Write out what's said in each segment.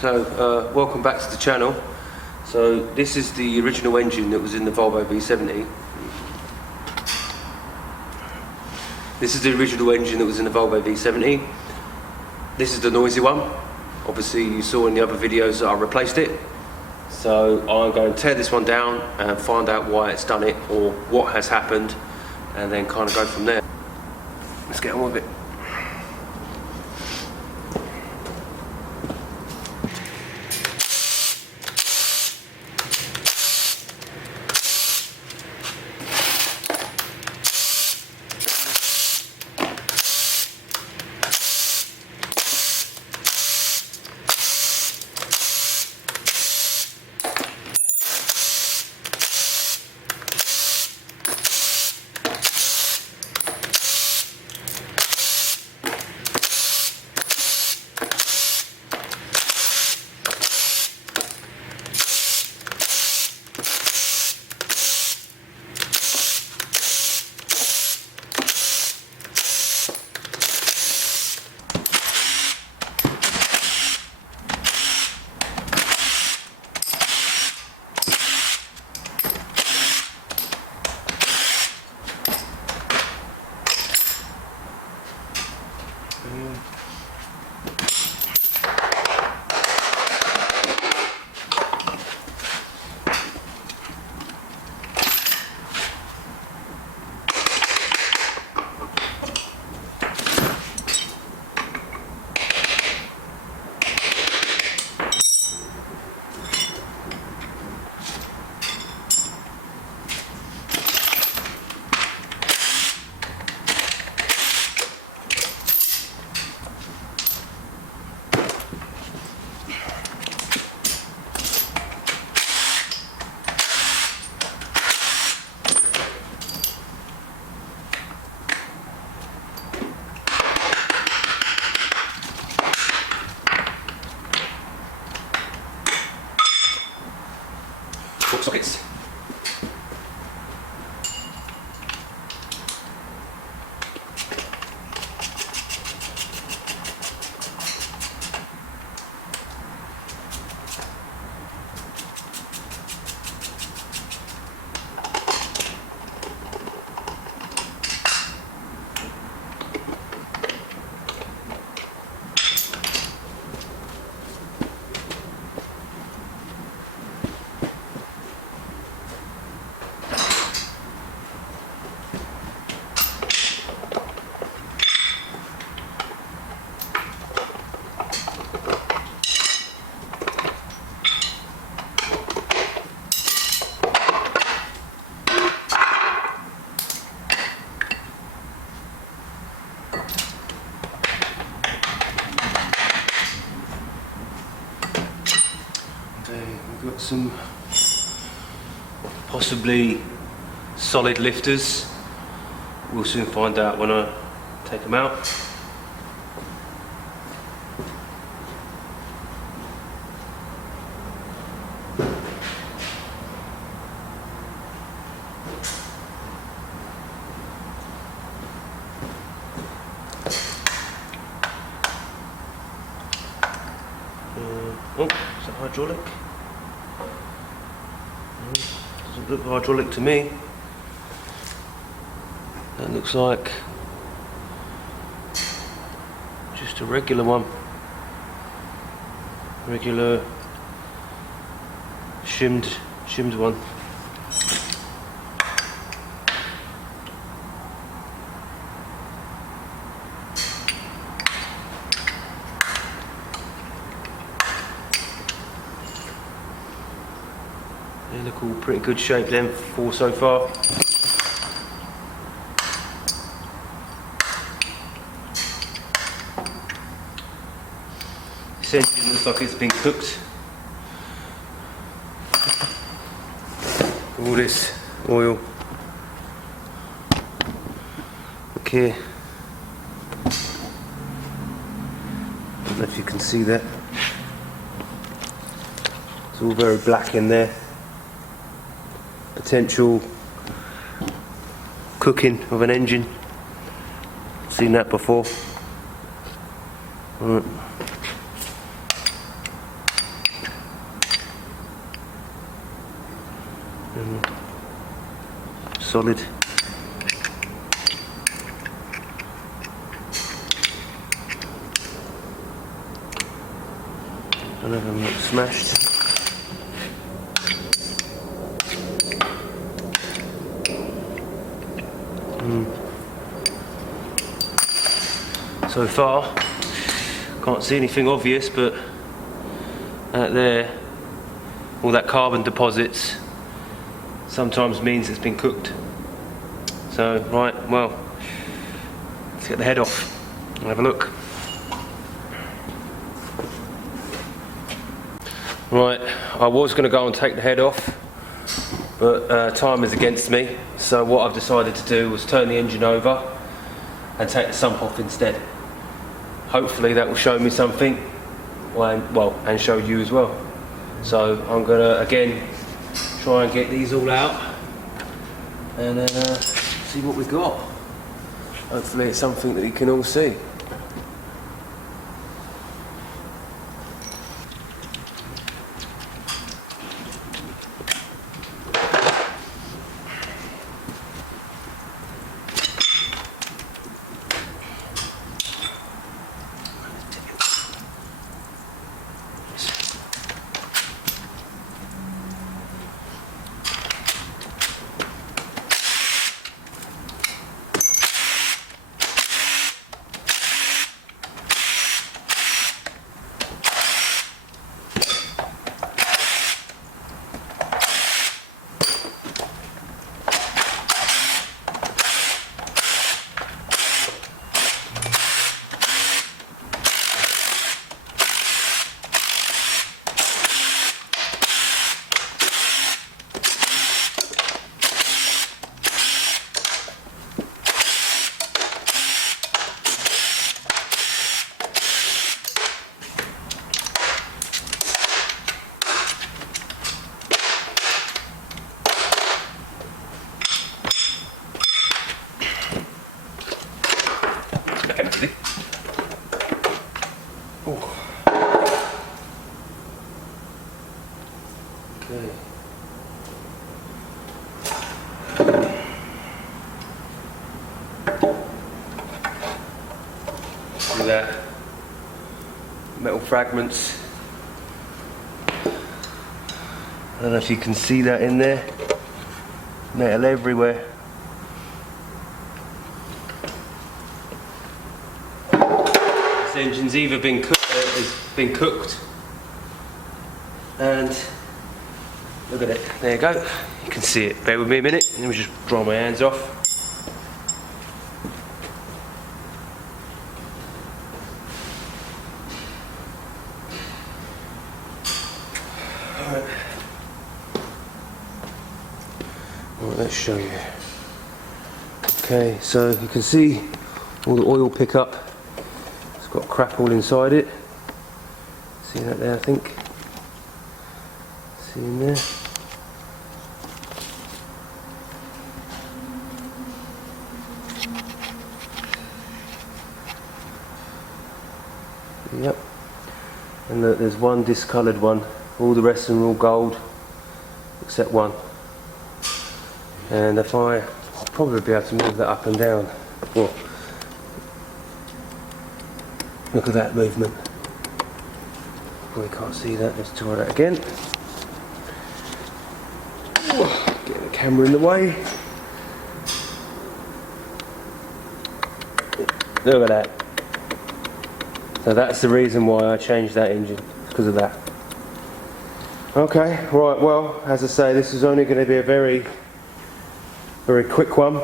So welcome back to the channel. So this is the original engine that was in the Volvo V70. This is the original engine that was in the Volvo V70. This is the noisy one. Obviously you saw in the other videos that I replaced it. So I'm going to tear this one down and find out why it's done it or what has happened, and then kind of go from there. Let's get on with it. Sockets. We've got some possibly solid lifters. We'll soon find out when I take them out. Oh, is that hydraulic? Doesn't look hydraulic to me. That looks like just a regular one. Regular shimmed one. They look all pretty good shape then, 4 so far. This engine looks like it's been cooked. All this oil. Look here. I don't know if you can see that. It's all very black in there. Potential cooking of an engine. Seen that before. Right. Solid. None of them look smashed. So far, can't see anything obvious, but out there, all that carbon deposits sometimes means it's been cooked. So, right, well, let's get the head off and have a look. Right, I was going to go and take the head off, but time is against me, so what I've decided to do was turn the engine over and take the sump off instead. Hopefully that will show me something, and show you as well. So I'm going to again try and get these all out and then see what we've got. Hopefully it's something that you can all see. Empty. Oh. Okay. See that? Metal fragments. I don't know if you can see that in there. Metal everywhere. Engine's either been cooked, and look at it, there you go, you can see it. Bear with me a minute, let me just dry my hands off. Alright, let's show you. Okay, so you can see all the oil pickup. It's got crap all inside it. See that there, I think? See in there? Yep. And look, there's one discoloured one. All the rest of them are all gold, except one. And I'll probably be able to move that up and down. Well, look at that movement. Probably can't see that. Let's try that again. Getting the camera in the way. Look at that. So that's the reason why I changed that engine, because of that. Okay, right, well, as I say, this is only going to be a very quick one,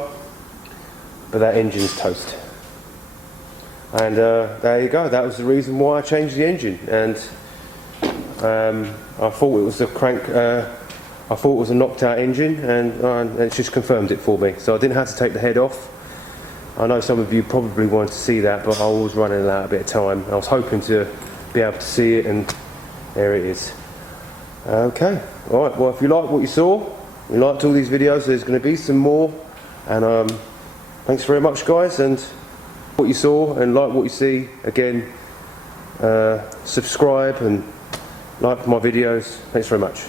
but that engine's toast. And there you go, that was the reason why I changed the engine. And I thought it was a I thought it was a knocked out engine, and it's just confirmed it for me. So I didn't have to take the head off. I know some of you probably wanted to see that, but I was running out a bit of time. I was hoping to be able to see it, and there it is. Okay, alright, well, if you liked what you saw, you liked all these videos, there's going to be some more. And thanks very much, guys. And what you saw and like what you see, again, subscribe and like my videos. Thanks very much.